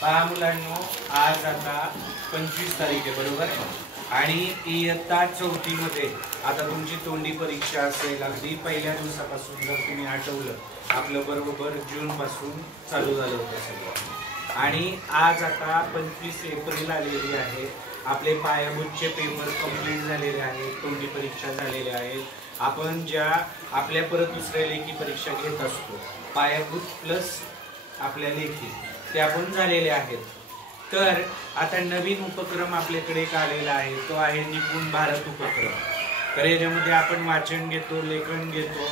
पहा मुलांनो, आज आता 25 तारीख आहे बरोबर. आणि इयत्ता 4थी मध्ये आता तुमची तोंडी परीक्षा असेल. अगदी पहिल्या दिवसापासून जर तुम्ही आठवलं, आपलं बरोबर जून पासून चालू झालं होतं सगळं. आणि आज आता 25 एप्रिल आलेली आहे. आपले पायाभूतचे पेपर कंप्लीट झालेले आहेत, तोंडी परीक्षा झालेल्या आहेत. आपण ज्या आपल्या परत दुसऱ्या लेखी परीक्षा घेत असतो, पायाभूत प्लस आपल्या लेखी, त्या पण झालेल्या आहेत. तर आता नवीन उपक्रम आपल्याकडे एक आलेला आहे, तो आहे निपुण भारत उपक्रम. तर याच्यामध्ये आपण वाचन घेतो, लेखन घेतो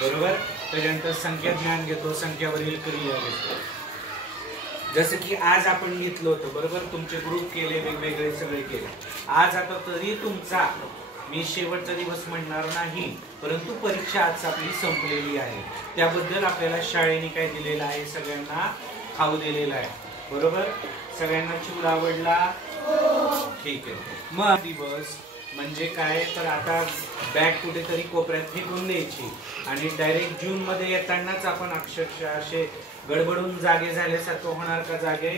बरोबर, त्याच्यानंतर संख्या ज्ञान घेतो, संख्यावरील क्रिया घेतो. जसं की आज आपण घेतलं होतं बरोबर, तुमचे ग्रुप केले, वेगवेगळे सगळे केले. आज आता तरी तुमचा, मी शेवटचा दिवस म्हणणार नाही, परंतु परीक्षा आज आपली संपलेली आहे. त्याबद्दल आपल्याला शाळेने काय दिलेलं आहे, सगळ्यांना खाऊ दिलेला आहे बरोबर. सगळ्यांना चिवडा आवडला, ठीक आहे. मग दिवस म्हणजे काय, तर आता बॅग कुठेतरी कोपऱ्यात फेकून द्यायची आणि डायरेक्ट जून मध्ये येतानाच आपण अक्षरशः असे गडबडून जागे झाल्यासारखं होणार का? जागे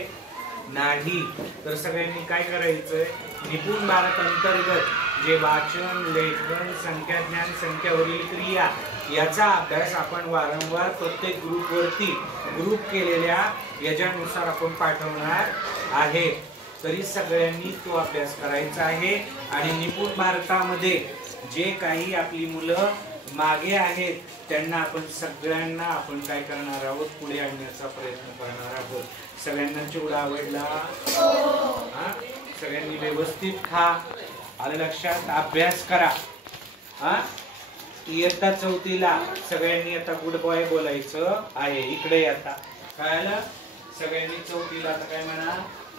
नाही. तर सगळ्यांनी काय करायचंय, निपुण भारत अंतर्गत जे वाचन, लेखन, संख्या ज्ञान, संख्यावरील क्रिया याचा अभ्यास आपण वारंवार प्रत्येक ग्रुपवरती ग्रुप केलेल्या याच्यानुसार आपण पाठवणार आहे. तरी सगळ्यांनी तो अभ्यास करायचा आहे. आणि निपुण भारतामध्ये जे काही आपली मुलं मागे आहेत त्यांना आपण सगळ्यांना आपण काय करणार आहोत, पुढे आणण्याचा प्रयत्न करणार आहोत. सगळ्यांना चिवडा आवडला, हा, सगळ्यांनी व्यवस्थित खा, आलं लक्षात, अभ्यास करा. हा, इयत्ता 4थीला सगळ्यांनी आता गुड बॉय बोलायचं आहे. इकडे आता कळलं, सगळ्यांनी 4थीला आता काय म्हणा.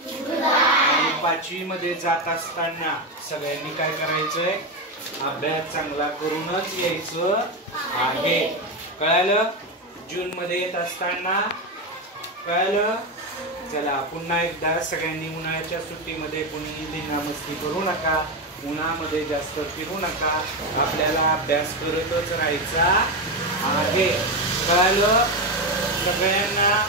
आणि 5वी मध्ये जात असताना सगळ्यांनी काय करायचंय, अभ्यास चांगला करूनच यायचं आहे. कळलं, जून मध्ये येत असताना कळलं. चला पुन्हा एकदा सगळ्यांनी उन्हाळ्याच्या सुट्टीमध्ये कुणी धिंगामस्ती करू नका, उन्हामध्ये जास्त फिरू नका, आपल्याला अभ्यास करतच राहायचा आहे. कळलं सगळ्यांना.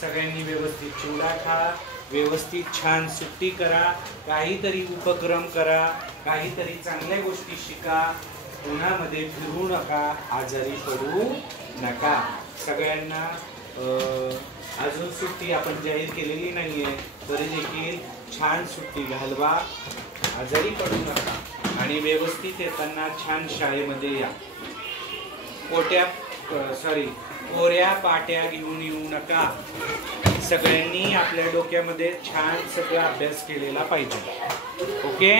सगळ्यांनी व्यवस्थित चिवडा खा, व्यवस्थित छान सुट्टी करा, काहीतरी उपक्रम करा, काहीतरी चांगल्या गोष्टी शिका, उन्हामध्ये फिरू नका, आजारी पडू नका. सगळ्यांना अजून सुट्टी आपण जाहीर केलेली नाहीये, तरी देखील छान सुट्टी घालवा, आजारी पडू नका आणि व्यवस्थित येताना छान शाळेमध्ये या. कोऱ्या पाट्या घेऊन येऊ नका. सगळ्यांनी आपल्या डोक्यामध्ये छान सगळा अभ्यास केलेला पाहिजे. ओके.